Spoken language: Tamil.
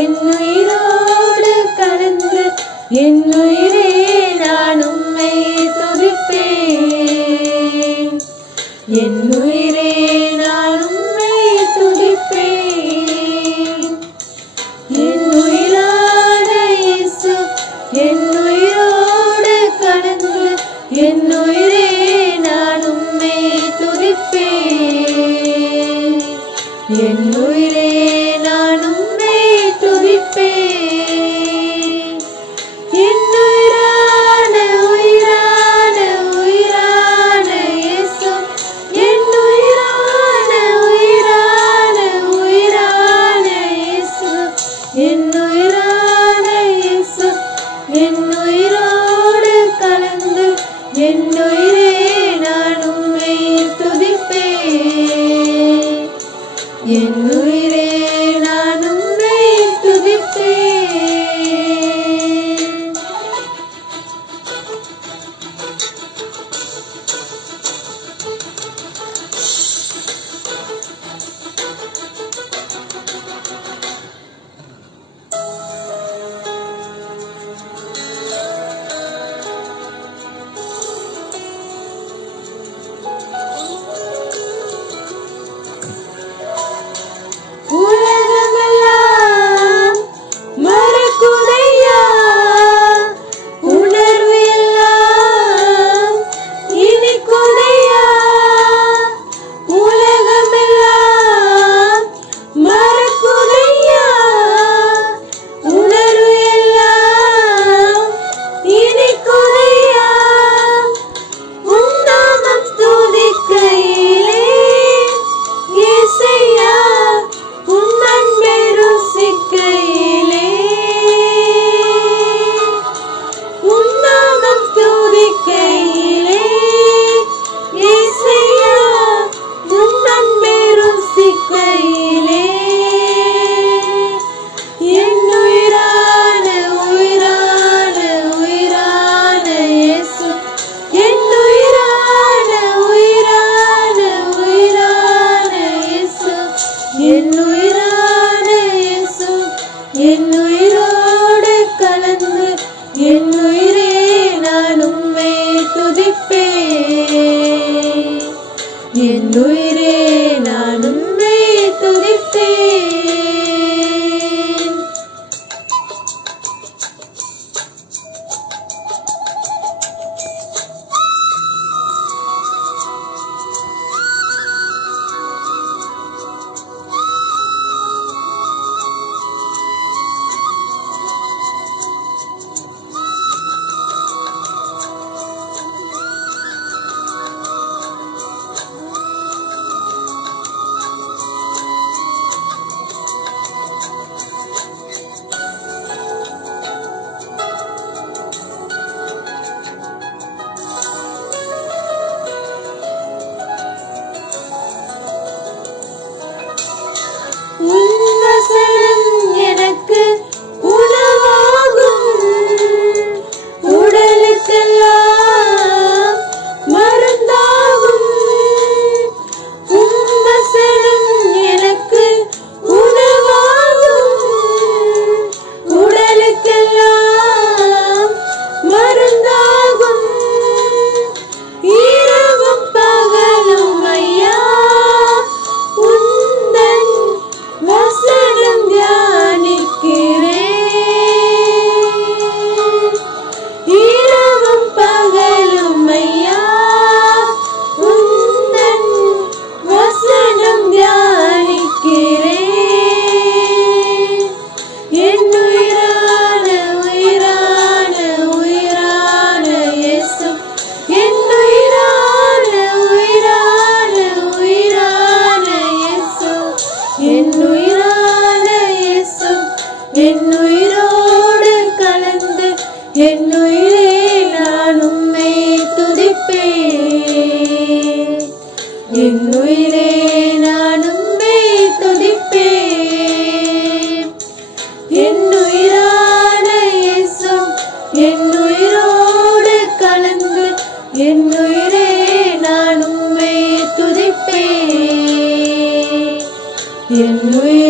என்னுயிரோடு கலந்து என்னுயிரே நான் உம்மை துதிப்பேன். என்னுயிரே நான் உம்மை துதிப்பேன். என்னுயிரான இயேசு என் என்னுயிரே நான் என்னுயிரே நான் உம்மை துதிப்பேன் என்னுயிரே நான் உம்மை துதிப்பேன். என்னுயிரே நான் Mm. என்னுயிரோடு கலந்து என்னுயிரே நான் உம்மை துதிப்பேன். என்னுயிரே நான் உம்மை துதிப்பேன். என்னுயிரான இயேசும் என்னுயிரோடு கலந்து என்னுயிரே நான் உம்மை துதிப்பேன். என்னுயிர்